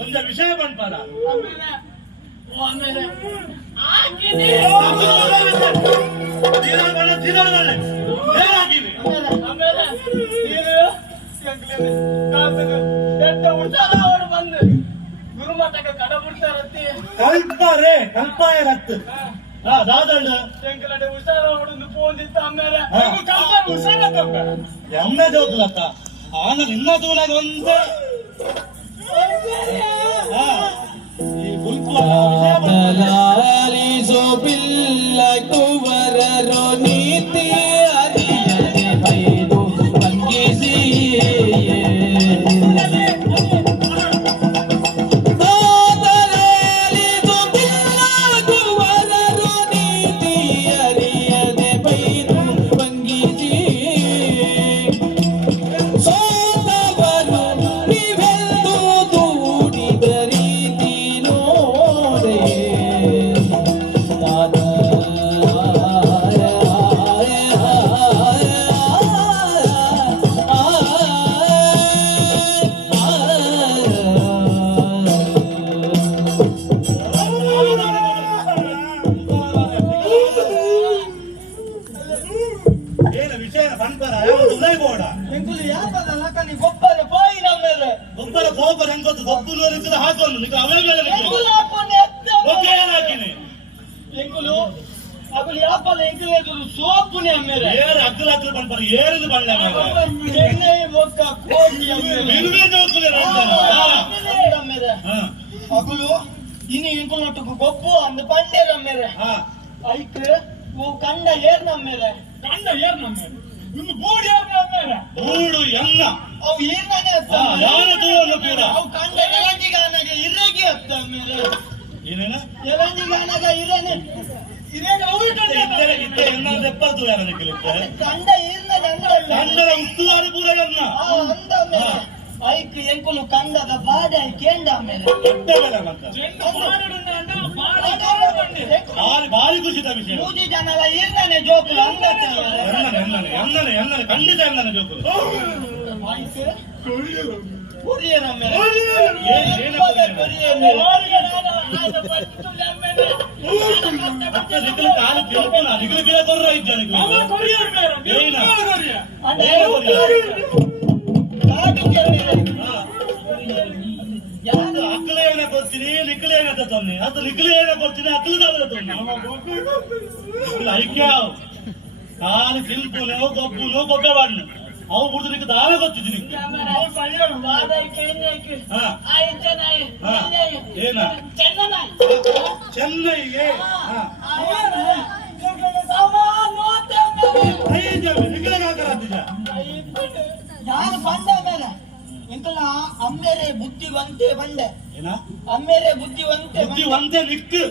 ಒಂದು ವಿಷಯ ಬಂದ್ಪಾರ ಕಲ್ಪಾರೆ ಕಲ್ಪಾಯ ರತ್ತು ದಾದಂಡು ಎಮ್ಮೆ ಜೋತುಲತ್ತ ಆನ ನಿನ್ನ ತೂನಾಗ ಒಂದು ಈ ಗುಲ್ಕುಲಾಲಿಸೋ ಬಿಲ್ಲ ಕುವರರೋ ನೀತಿ ಅರಿಯದೆ ಬೈದು ಭಂಗಿಸಿ ini yang kau nak tu gopo, anda pandai ramai. Aik, wo kanda air ramai. Kanda air ramai. Ini board air ramai. Board yang na. Aw air mana? Yang tu orang pura. Aw kanda jalan juga naga irregi apa mere. Ini na? Jalan juga naga irregi. Irregi awal kanda. Itu yang na depan tu yang nak kita. Kanda air na kanda. Kanda utu ada pura yang na. Anda mere. Aik yang kau kanda dah bada kenda mere. Apa bela mata? ಭಾರಿ ಖುಷಿದ ವಿಷಯ. ಮೂಜಿ ಜನರ ಏನೇ ಜೋಕುಲು ಅಂಗತೆ ಎನ್ನನೆ ಖಂಡಿತ ಎನ್ನನೆ ಜೋಕುಲು. ಆಯ್ತು courier ಮೇಲೆ ಕಾಲು ತಿಳ್ಕೊಂಡು ಅದಿಗಳು ಗಿಡ ಕೊರ್ರ ಇದ್ದಾನೆ ಅಕ್ಕಳು ಏನ ಕೊಡ್ತೀನಿ ನಿಕ್ಕಲು ಏನ ತೊನ್ನೆ ಅದು ನಿಕ್ಕಲು ಏನ ಕೊಡ್ತೀನಿ ಅಕ್ಕಲು ತೊನ್ನೆ ಐಕ್ಯ ಕಾಲು ತಿಳ್ಕೊನೋ ಗೊಬ್ಬುನೋ ಗೊಬ್ಬೆ ಬಾಡ್ನು ಅವು ಬಿಡ್ದು ನಿಕ್ಕ ದಾನ ಗೊತ್ತಿದ್ದೀನಿ ಏನ ಚೆನ್ನೈಗೆ ನಿಕ್ಕಲಿಗೆ ಹಾಕಲಾಗ್ತಿದ್ದ ಯಾರು ಬಂದ ಮೇಲೆ ಇಂಕಲ ಅಮ್ಮೇರೆ ಬುದ್ಧಿವಂತೆ ಬಂದೆ ಏನ ಅಮ್ಮೇರೆ ಬುದ್ಧಿವಂತೆ ಬುದ್ಧಿವಂತೆ ನಿಕ್ಕು